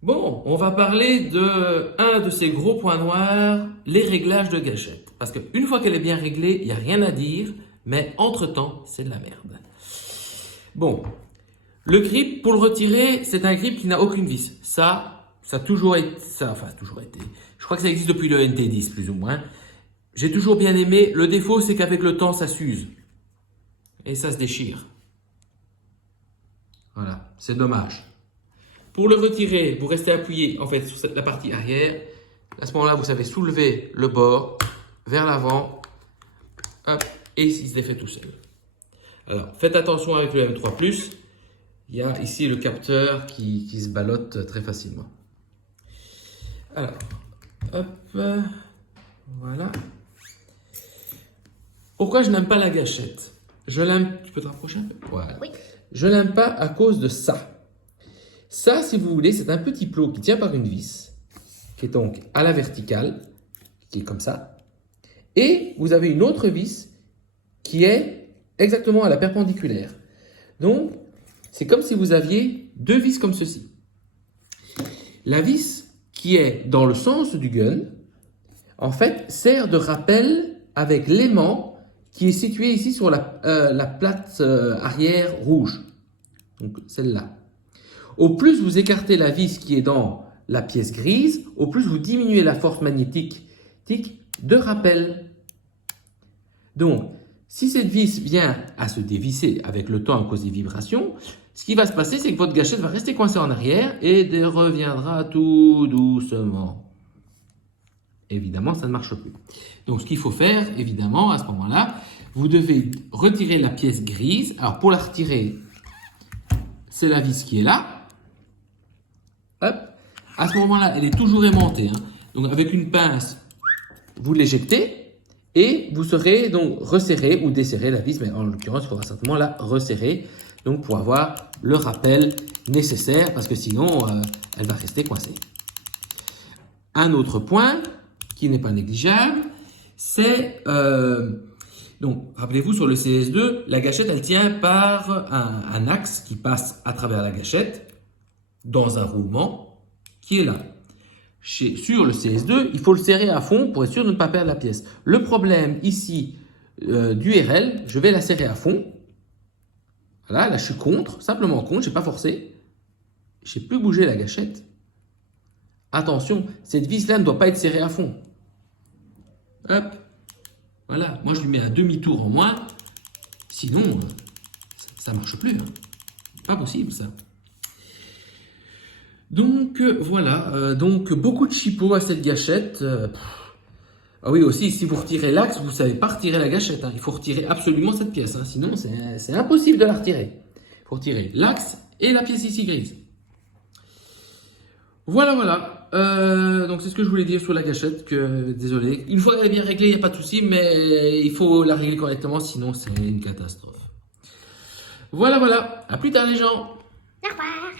Bon, on va parler de un de ces gros points noirs, les réglages de gâchette. Parce qu'une fois qu'elle est bien réglée, il n'y a rien à dire, mais entre-temps, c'est de la merde. Bon, le grip, pour le retirer, c'est un grip qui n'a aucune vis. Ça a toujours été, toujours été. Je crois que ça existe depuis le NT10, plus ou moins. J'ai toujours bien aimé. Le défaut, c'est qu'avec le temps, ça s'use. Et ça se déchire. Voilà, c'est dommage. Pour le retirer, vous restez appuyé en fait sur la partie arrière. À ce moment-là, vous savez soulever le bord vers l'avant. Hop, et il se défait tout seul. Alors, faites attention avec le M3+. Il y a ici le capteur qui se ballotte très facilement. Alors, hop, voilà. Pourquoi je n'aime pas la gâchette? Je l'aime. Tu peux te rapprocher un peu? Voilà. Oui. Je l'aime pas à cause de ça. Ça, si vous voulez, c'est un petit plot qui tient par une vis, qui est donc à la verticale, qui est comme ça. Et vous avez une autre vis qui est exactement à la perpendiculaire. Donc, c'est comme si vous aviez deux vis comme ceci. La vis qui est dans le sens du gun, en fait, sert de rappel avec l'aimant qui est situé ici sur la plate arrière rouge. Donc, celle-là. Au plus vous écartez la vis qui est dans la pièce grise, au plus vous diminuez la force magnétique de rappel. Donc, si cette vis vient à se dévisser avec le temps à cause des vibrations, ce qui va se passer, c'est que votre gâchette va rester coincée en arrière et reviendra tout doucement. Évidemment, ça ne marche plus. Donc, ce qu'il faut faire, évidemment, à ce moment-là, vous devez retirer la pièce grise. Alors, pour la retirer, c'est la vis qui est là. Hop. À ce moment-là, elle est toujours aimantée. Donc, avec une pince, vous l'éjectez et vous saurez donc resserrer ou desserrer la vis. Mais en l'occurrence, il faudra certainement la resserrer donc pour avoir le rappel nécessaire parce que sinon, elle va rester coincée. Un autre point qui n'est pas négligeable, c'est donc, rappelez-vous, sur le CS2, la gâchette, elle tient par un axe qui passe à travers la gâchette dans un roulement qui est là. Sur le CS2, il faut le serrer à fond pour être sûr de ne pas perdre la pièce. Le problème ici du RL, je vais la serrer à fond. Voilà, là je suis contre, simplement contre, je n'ai pas forcé. Je n'ai plus bougé la gâchette. Attention, cette vis-là ne doit pas être serrée à fond. Hop. Voilà, moi je lui mets un demi-tour en moins, sinon ça ne marche plus. Pas possible ça. Donc voilà, donc beaucoup de chipot à cette gâchette. Ah oui aussi, si vous retirez l'axe, vous ne savez pas retirer la gâchette. Il faut retirer absolument cette pièce, sinon c'est impossible de la retirer. Il faut retirer l'axe et la pièce ici grise. Voilà. Donc c'est ce que je voulais dire sur la gâchette. Désolé. Une fois qu'elle est bien réglée, il n'y a pas de souci, mais il faut la régler correctement, sinon c'est une catastrophe. Voilà. À plus tard les gens. Au revoir.